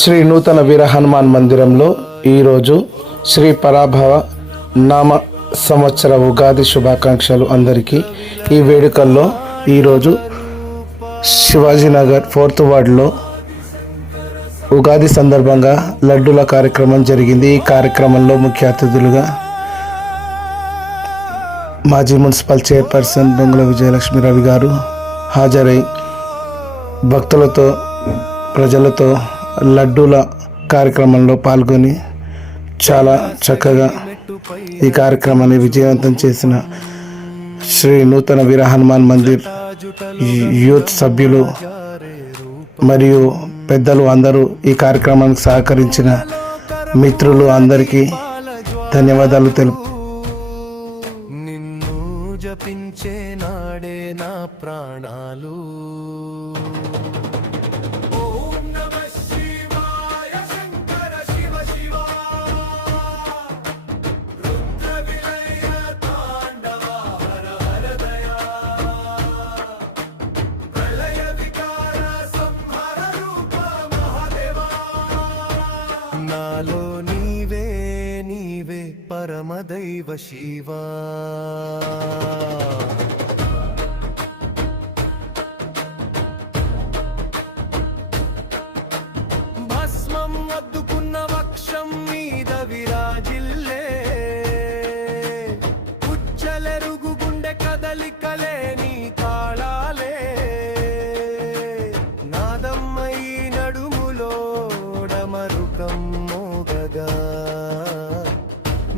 శ్రీ నూతన వీర హనుమాన్ మందిరంలో ఈరోజు శ్రీ పరాభవ నామ సంవత్సర ఉగాది శుభాకాంక్షలు అందరికీ. ఈ వేడుకల్లో ఈరోజు శివాజీనగర్ 4th వార్డులో ఉగాది సందర్భంగా లడ్డూల కార్యక్రమం జరిగింది. ఈ కార్యక్రమంలో ముఖ్య అతిథులుగా మాజీ మున్సిపల్ చైర్పర్సన్ దొంగల విజయలక్ష్మి రవి గారు హాజరై భక్తులతో ప్రజలతో లడ్డూల కార్యక్రమంలో పాల్గొని చాలా చక్కగా ఈ కార్యక్రమాన్ని విజయవంతం చేసిన శ్రీ నూతన వీర హనుమాన్ మందిర్ యూత్ సభ్యులు మరియు పెద్దలు అందరూ ఈ కార్యక్రమానికి సహకరించిన మిత్రులు అందరికీ ధన్యవాదాలు తెలుపు. నిన్ను జపించే నాడే నా ప్రాణాలు. నాలో నీవే నీవే పరమదైవ శివా. భస్మం అద్దుకున్న వక్షం మీద విరాజిల్లే ఉచ్చలెరుగు గుండె కదలికలే నీ తాళాలే. నాదమ్మై నడుములో డమరుకం మోగగా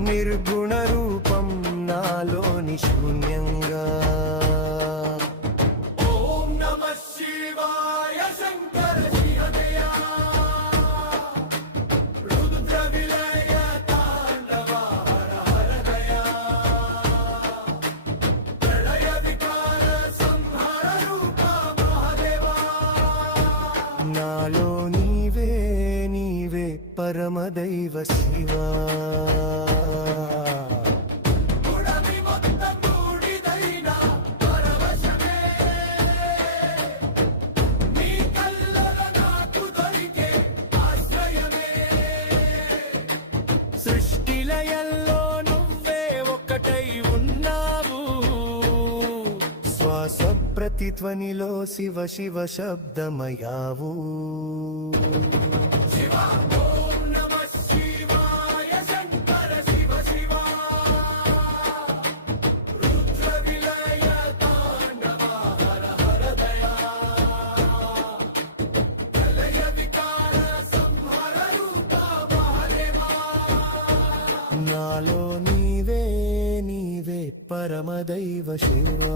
నిర్గుణ రూపం నాలోని శూన్యంగా. ఓం నమః శివాయ శంకర శివదయ రుద్ర విలయ తాండవ హర హరదయ ప్రళయ వికార సంహార రూప మహాదేవా. నాలో నీవే నీవే పరమదైవ శివా. సృష్టిలయల్లో నువ్వే ఒకటై ఉన్నావు. శ్వాస ప్రతిధ్వనిలో శివ శివ శబ్దమయావు. నాలో నీవే నీవే పరమదైవ శివా.